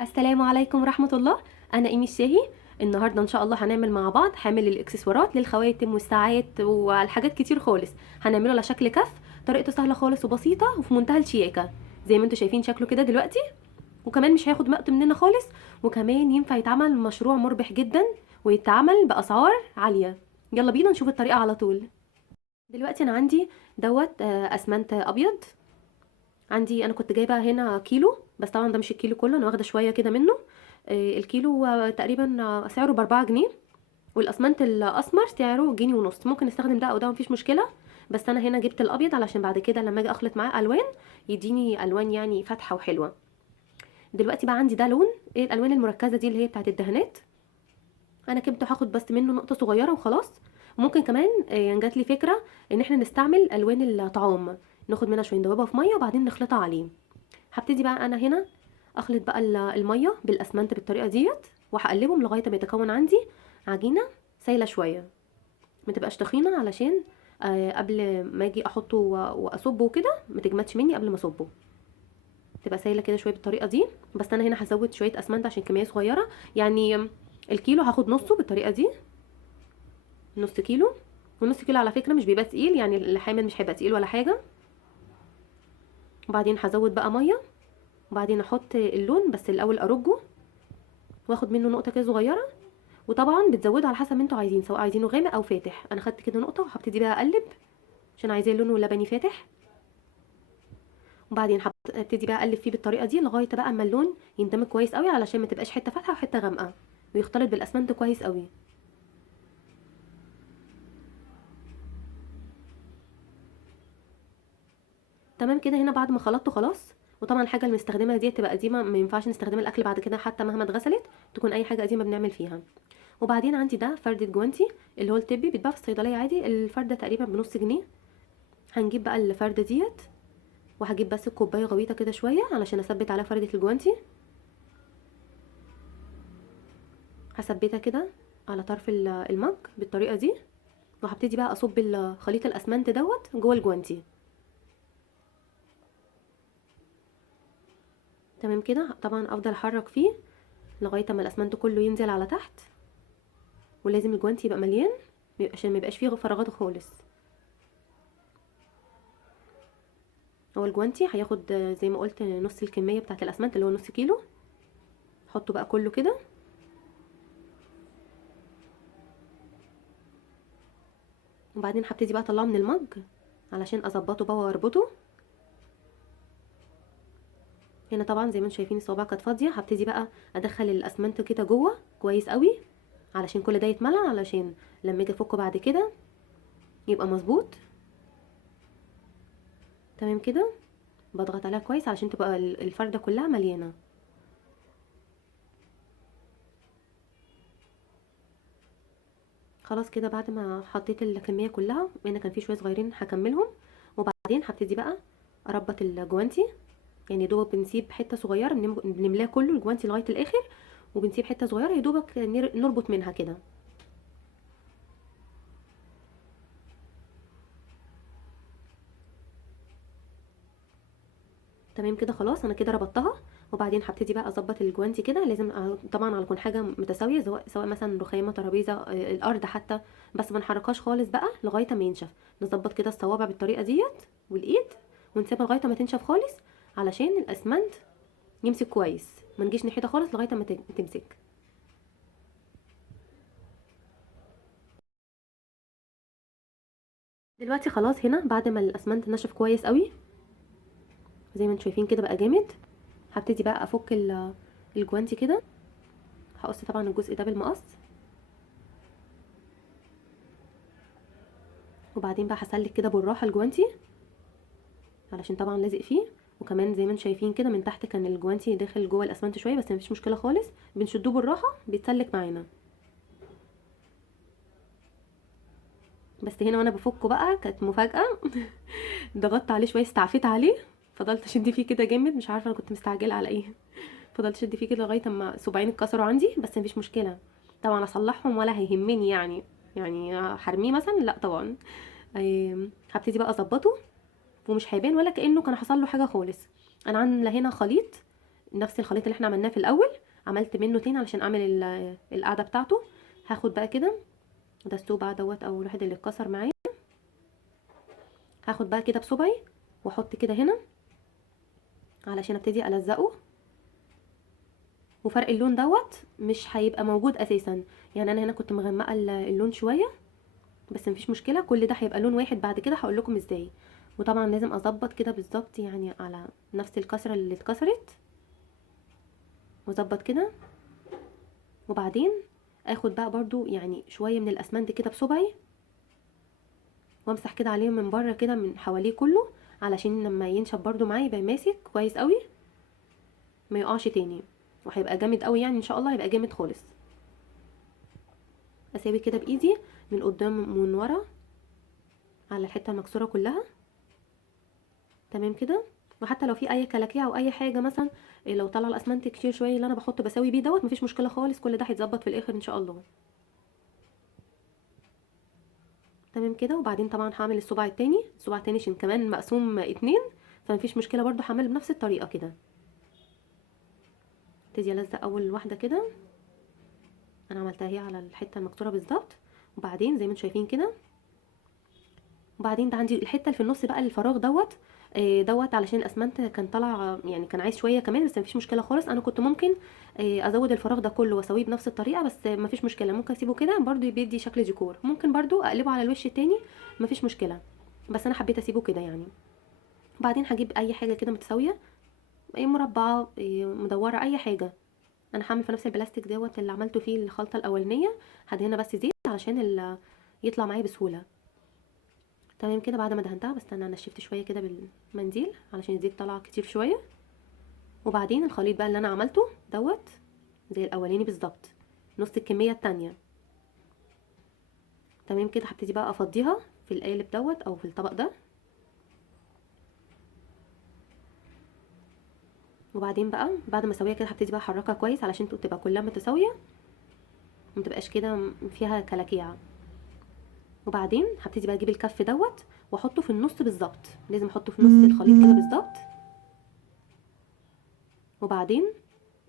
السلام عليكم ورحمة الله. أنا إيمي الشاهي. النهاردة إن شاء الله هنعمل مع بعض حامل الإكسسوارات للخواتم والساعات والحاجات كتير خالص. هنعمله على شكل كف. طريقته سهلة خالص وبسيطة وفي منتهى الشياكة، زي ما انتوا شايفين شكله كده دلوقتي. وكمان مش هياخد وقت مننا خالص، وكمان ينفع يتعمل مشروع مربح جدا ويتعمل بأسعار عالية. يلا بينا نشوف الطريقة على طول. دلوقتي أنا عندي دوت أسمنت أبيض. عندي انا كنت جايبه هنا كيلو، بس طبعا ده مش الكيلو كله، انا واخده شويه كده منه. الكيلو تقريبا سعره ب4 جنيه. والاسمنت الاسمر سعره جنيه ونص. ممكن نستخدم ده او ده مفيش مشكله، بس انا هنا جبت الابيض علشان بعد كده لما اجي اخلط معاه الوان يديني الوان يعني فاتحه وحلوه. دلوقتي بقى عندي ده لون، ايه الالوان المركزه دي اللي هي بتاعت الدهانات. انا كنت هاخد بس منه نقطه صغيره وخلاص. ممكن كمان جات لي فكره ان احنا نستعمل الوان الطعام، ناخد منها شويه ندوبها في ميه وبعدين نخلطها عليه. هبتدي بقى انا هنا اخلط بقى الميه بالاسمنت بالطريقه ديت، وهقلبهم لغايه ما يتكون عندي عجينه سايله شويه، ما تبقاش تخينه، علشان قبل ما اجي احطه واصبه كده ما تجمدش مني قبل ما اصبه، تبقى سايله كده شويه بالطريقه دي. بس انا هنا هزود شويه اسمنت عشان كميه صغيره، يعني الكيلو هاخد نصه بالطريقه دي، نص كيلو. ونص كيلو على فكره مش بيبقى تقيل، يعني الحامل مش هيبقى تقيل ولا حاجه. وبعدين هزود بقى ميه، وبعدين احط اللون، بس الاول ارجه واخد منه نقطه كده صغيره. وطبعا بتزودوا على حسب ما انتوا عايزين، سواء عايزينه غامق او فاتح. انا خدت كده نقطه وهبتدي بقى اقلب عشان عايزاه لونه لبني فاتح. وبعدين هبتدي بقى اقلب فيه بالطريقه دي لغايه بقى اما اللون يندمج كويس قوي، علشان ما تبقاش حته فاتحه وحته غامقه، ويختلط بالاسمنت كويس قوي. تمام كده. هنا بعد ما خلطته خلاص، وطبعا الحاجه المستخدمه دي تبقى قديمه، ما ينفعش نستخدم الاكل بعد كده حتى مهما اتغسلت، تكون اي حاجه قديمه بنعمل فيها. وبعدين عندي ده فردة جوانتي اللي هو التبي، بيتباع في الصيدليه عادي، الفرده تقريبا بنص جنيه. هنجيب بقى الفرده ديت، وهجيب بس الكوبايه غويطه كده شويه علشان اثبت عليها فردة الجوانتي. هثبتها كده على طرف المج بالطريقه دي، وهبتدي بقى اصب خليط الاسمنت دوت جوه الجوانتي. تمام كده. طبعا افضل احرك فيه لغايه ما الاسمنت كله ينزل على تحت، ولازم الجوانتي يبقى مليان عشان ما يبقاش فيه فراغات خالص. هو الجوانتي هياخد زي ما قلت نص الكميه بتاعه الاسمنت اللي هو نص كيلو. حطه بقى كله كده، وبعدين هبتدي بقى اطلعه من المج علشان اظبطه بقى واربطه. هنا طبعا زي ما انتم شايفين الصوابع كانت فاضيه، هبتدي بقى ادخل الاسمنت كده جوه كويس قوي علشان كل ده يتملى، علشان لما اجي افكه بعد كده يبقى مظبوط. تمام كده. بضغط عليها كويس علشان تبقى الفردة كلها مليانة. خلاص كده بعد ما حطيت الكمية كلها، هنا كان في شوية صغيرين هكملهم. وبعدين هبتدي بقى اربط الجوانتي، يعني دوبك بنسيب حتة صغيرة بنملاه كله الجوانتي لغاية الاخر، وبنسيب حتة صغيرة يا دوبك نربط منها كده. تمام كده خلاص، انا كده ربطتها. وبعدين هبتدي بقى اظبط الجوانتي كده، لازم طبعا على تكون حاجه متساويه، سواء مثلا رخامه، ترابيزه، الارض حتى، بس ما نحركهاش خالص بقى لغايه ما ينشف. نظبط كده الصوابع بالطريقه ديت والايد، ونسيبها لغايه ما تنشف خالص علشان الاسمنت يمسك كويس، ما نجيش ناحيتها خالص لغايه ما تمسك. دلوقتي خلاص هنا بعد ما الاسمنت نشف كويس قوي زي ما انتم شايفين كده بقى جامد، هبتدي بقى افك الجوانتي كده. هقص طبعا الجزء ده بالمقص، وبعدين بقى هسلك كده بالراحه الجوانتي علشان طبعا لازق فيه. وكمان زي ما انتم شايفين كده من تحت كان الجوانتي داخل جوه الاسمنت شويه، بس مفيش مشكله خالص، بنشدوه بالراحه بيتسلك معانا. بس هنا وانا بفكه بقى كانت مفاجاه. ضغطت عليه شويه، استعفيت عليه، فضلت اشد فيه كده جامد، مش عارفه انا كنت مستعجله على ايه. فضلت اشد فيه كده لغايه اما صباعين اتكسروا عندي، بس مفيش مشكله، طبعا اصلحهم ولا هيهمني يعني هرميه مثلا، لا طبعا. هبتدي بقى اظبطه، ومش هيبان ولا كانه كان حصل له حاجه خالص. انا عامله هنا خليط نفس الخليط اللي احنا عملناه في الاول، عملت منه تاني علشان اعمل القاعده بتاعته. هاخد بقى كده، ده السوبع دوت او الواحد اللي اتكسر معايا، هاخد بقى كده بصبعي واحط كده هنا علشان ابتدي الزقه. وفرق اللون دوت مش هيبقى موجود اساسا، يعني انا هنا كنت مغمقه اللون شويه، بس مفيش مشكله، كل ده هيبقى لون واحد بعد كده، هقول لكم ازاي. وطبعا لازم اظبط كده بالظبط يعني على نفس الكسره اللي اتكسرت، واظبط كده. وبعدين اخد بقى برضو يعني شويه من الاسمنت كده بصبعي، وامسح كده عليه من بره كده من حواليه كله، علشان لما ينشف برضو معايا يبقى ماسك كويس قوي، ما يقعش تاني، وهيبقى جامد قوي يعني ان شاء الله هيبقى جامد خالص. اسوي كده بايدي من قدام ومن ورا على الحته المكسوره كلها، تمام كده. وحتى لو في اي كلاكيع او اي حاجه مثلا، لو طلع الاسمنت كتير شويه اللي انا بحط بسوي بيه دوت، مفيش مشكله خالص، كل ده هيتظبط في الاخر ان شاء الله. تمام كده. وبعدين طبعا هعمل الصباع التاني، الصباع التاني عشان كمان مقسوم اتنين، فمفيش مشكله برضو هعمله بنفس الطريقه كده. ابتدي الزق اول واحده كده، انا عملتها هي على الحته المكسوره بالظبط. وبعدين زي ما انتم شايفين كده، وبعدين ده عندي الحته اللي في النص بقى الفراغ دوت، دوت علشان الاسمنت كان طالع يعني كان عايز شويه كمان، بس مفيش مشكله خالص، انا كنت ممكن ازود الفراغ ده كله واسويه بنفس الطريقه، بس مفيش مشكله، ممكن اسيبه كده برضو بيدي شكل ديكور، ممكن برضو اقلبه على الوش التاني، مفيش مشكله، بس انا حبيت اسيبه كده يعني. بعدين هجيب اي حاجه كده متساويه، اي مربعه مدوره اي حاجه. انا هعمل في نفس البلاستيك دوت اللي عملته فيه الخلطه الاولانيه، هدهنها بس زيت علشان يطلع معايا بسهوله. تمام كده. بعد ما دهنتها بس انا نشفت شويه كده بالمنديل علشان الزيت طلع كتير شويه. وبعدين الخليط بقى اللي انا عملته دوت زي الاولاني بالظبط، نص الكميه التانية. تمام كده. هبتدي بقى افضيها في القالب دوت او في الطبق ده. وبعدين بقى بعد ما اسويها كده هبتدي بقى احركها كويس علشان تبقى كلها متساويه، متبقاش كده فيها كلاكيع. وبعدين هبتدي بقى اجيب الكف دوت واحطه في النص بالظبط، لازم احطه في نص الخليط كده بالظبط. وبعدين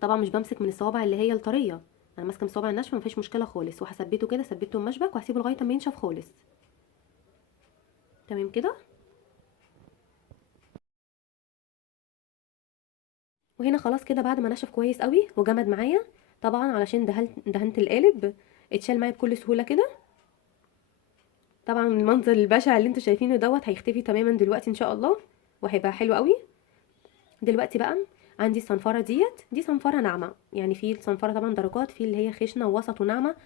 طبعا مش بمسك من الصوابع اللي هي الطريه، انا ماسكه من الصوابع الناشفه، مفيش مشكله خالص، وهثبته كده، ثبته بمشبك وهسيبه لغايه ما ينشف خالص. تمام كده. وهنا خلاص كده بعد ما نشف كويس قوي وجمد معايا، طبعا علشان دهنت القالب اتشال معايا بكل سهوله كده. طبعا المنظر البشع اللي انتوا شايفينه دوت هيختفي تماما دلوقتي ان شاء الله، وهيبقى حلو قوي. دلوقتي بقى عندي الصنفره دي صنفره ناعمه، يعني في الصنفره طبعا درجات، في اللي هي خشنه ووسط وناعمه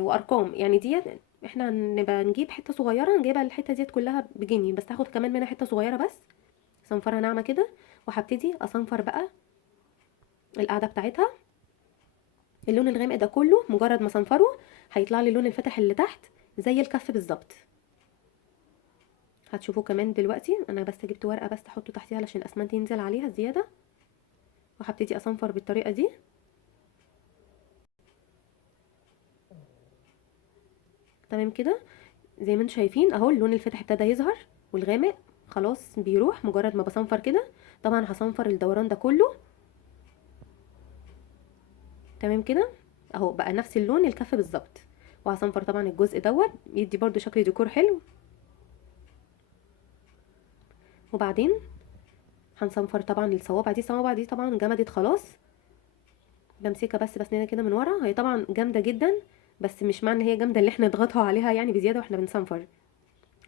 وارقام، يعني ديت احنا نبقى نجيب حته صغيره، نجيبها الحته ديت كلها بجنيه، بس هاخد كمان منها حته صغيره بس، صنفره ناعمه كده. وهبتدي اصنفر بقى القاعده بتاعتها. اللون الغامق ده كله مجرد ما صنفره هيطلع لي اللون الفاتح اللي تحت زي الكف بالظبط، هتشوفوا كمان دلوقتي. انا بس جبت ورقه بس احطه تحتيها علشان الاسمنت ينزل عليها زياده، وهبتدي اصنفر بالطريقه دي. تمام كده. زي ما انتم شايفين اهو اللون الفاتح ابتدى يظهر، والغامق خلاص بيروح مجرد ما بصنفر كده. طبعا هصنفر الدوران ده كله. تمام كده اهو بقى نفس اللون الكف بالظبط. وهصنفر طبعا الجزء دوت يدي برضو شكل ديكور حلو. وبعدين هنصنفر طبعا الصوابع دي طبعا جمدت خلاص، بمسكها بس بسنانه كده من ورا، هي طبعا جامده جدا، بس مش معنى ان هي جامده اللي احنا نضغطها عليها يعني بزياده واحنا بنصنفر.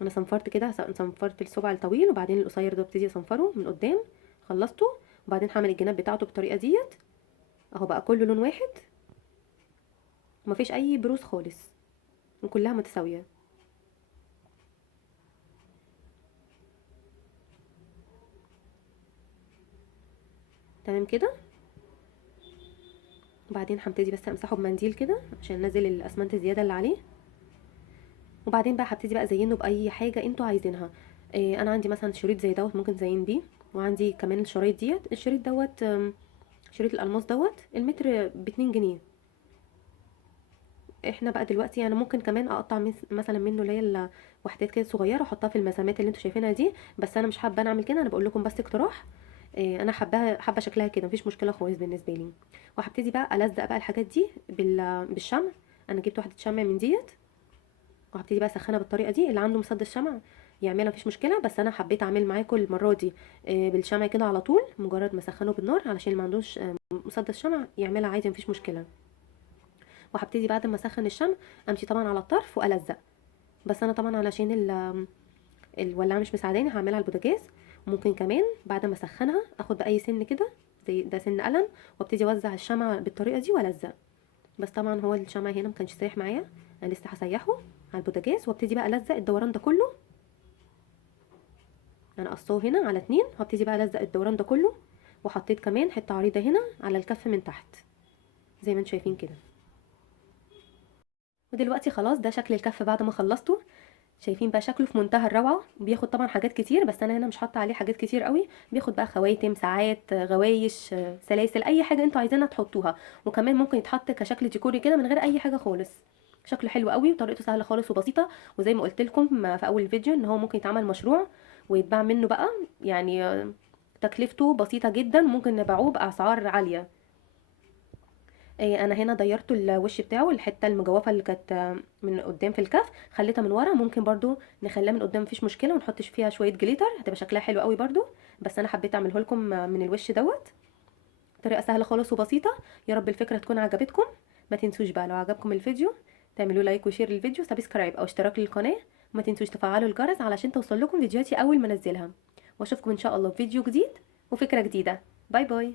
انا صنفرت كده، صنفرت الصبع الطويل وبعدين القصير ده ابتدي اصنفره من قدام، خلصته. وبعدين هعمل الجناب بتاعته بالطريقه ديت اهو، بقى كله لون واحد، ومفيش اي بروز خالص، وكلها متساويه. تمام كده. وبعدين هبتدي بس امسحه بمنديل كده عشان نزل الاسمنت الزياده اللي عليه. وبعدين بقى هبتدي بقى ازينه باي حاجه انتوا عايزينها. انا عندي مثلا شريط زي دوت ممكن ازين بيه، وعندي كمان الشرايط ديت، الشريط دوت شريط الالماس دوت المتر ب2 جنيه. احنا بقى دلوقتي يعني ممكن كمان اقطع مثلا منه اللي هي وحدات كده صغيره احطها في المسامات اللي انتوا شايفينها دي، بس انا مش حابه اعمل كده، انا بقول لكم بس اقتراح. انا حابه شكلها كده، مفيش مشكله خالص بالنسبه لي. وهبتدي بقى الزق بقى الحاجات دي بالشمع. انا جبت واحده شمع من ديت، وهبتدي بقى اسخنها بالطريقه دي. اللي عنده مسدس شمع يعملها، مفيش مشكله، بس انا حبيت اعمل معاكم المره دي بالشمع كده على طول، مجرد ما اسخنه بالنار، علشان اللي ما عندوش مسدس شمع يعملها عادي مفيش مشكله. وهبتدي بعد ما اسخن الشمع امشي طبعا على الطرف والزق. بس انا طبعا علشان الولاعه مش مساعداني هعملها على البوتاجاز. ممكن كمان بعد ما اسخنها اخد باي سن كده، زي ده سن قلم، وابتدي اوزع الشمع بالطريقه دي والزق. بس طبعا هو الشمع هنا ما كانش سايح معايا، انا لسه هسيحه على البوتاجاز، وابتدي بقى الزق الدوران ده كله. انا قصاه هنا على 2، هبتدي بقى الزق الدوران ده كله. وحطيت كمان حته عريضه هنا على الكف من تحت زي ما انتم شايفين كده. ودلوقتي خلاص ده شكل الكف بعد ما خلصته. شايفين بقى شكله في منتهى الروعه، بياخد طبعا حاجات كتير، بس انا هنا مش حاطه عليه حاجات كتير قوي. بياخد بقى خواتم، ساعات، غوايش، سلاسل، اي حاجه انتوا عايزينها تحطوها. وكمان ممكن يتحط كشكل ديكوري كده من غير اي حاجه خالص. شكله حلو قوي وطريقته سهله خالص وبسيطه. وزي ما قلت لكم في اول الفيديو ان هو ممكن يتعمل مشروع ويتباع منه بقى، يعني تكلفته بسيطه جدا، ممكن نبيعوه باسعار عاليه. انا هنا ضيرت الوش بتاعه، الحته المجوفه اللي كانت من قدام في الكف خليتها من ورا. ممكن برضو نخليها من قدام مفيش مشكله، ونحطش فيها شويه جليتر هتبقى شكلها حلو قوي برضو. بس انا حبيت اعمله لكم من الوش دوت. طريقه سهله خالص وبسيطه. يا رب الفكره تكون عجبتكم. ما تنسوش بقى لو عجبكم الفيديو تعملوا لايك وشير للفيديو، سبسكرايب او اشتراك للقناه. وما تنسوش تفعلوا الجرس علشان توصل لكم فيديوهاتي اول ما انزلها. واشوفكم ان شاء الله في فيديو جديد وفكره جديده. باي باي.